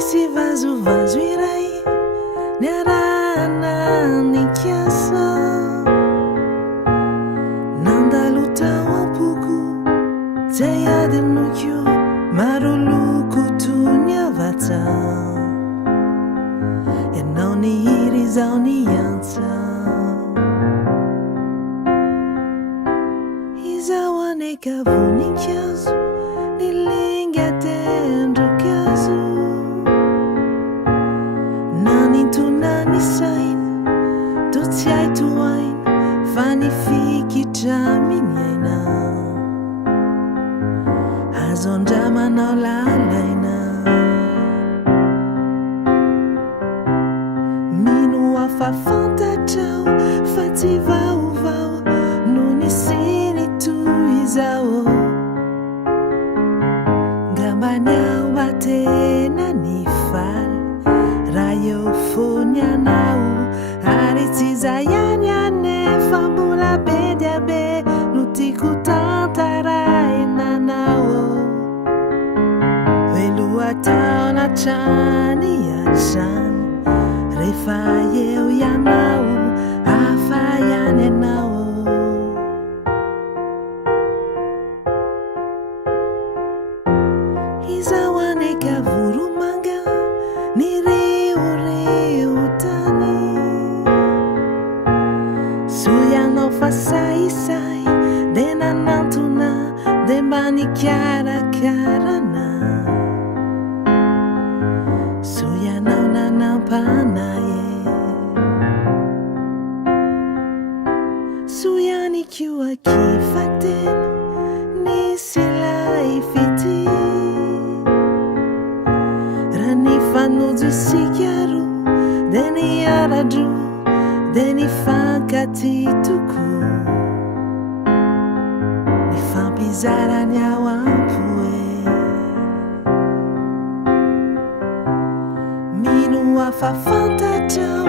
Nisy vazovazo iray niarahana ny kiasa, nandalo tao am-poko zay ady nokio maro loko toy ny avatsa. Ianao ny hiry zao ny Antsa, izao aneka voninkazo nilinga tendron-kazo, nanintona ny saina to tsy hay toaina fa nifikitra miniaina, azo andramanao lalaina. Mino hafa fantatrao fa tsy vaovao no nisy toy izao, ngambany ao atena ny faly raha eo fony ianao, ary tsy zay ihany anefa mbola be dia be no tiako tantarainanao. Veloha-taona hatrany hatrany rehefa eo ianao hafa ihany ianao. Izao aneka voromanga nireo tany, so ianao fa saisay de nanantona de mba nikarakarana, so ianao nanampanaye, so ihany kio akifatena nisy lay fity, raha nifanojo isika roa de niara-dro de nifankaty tokoa, nifampizarany ao am-poe. Mino hafa fantatrao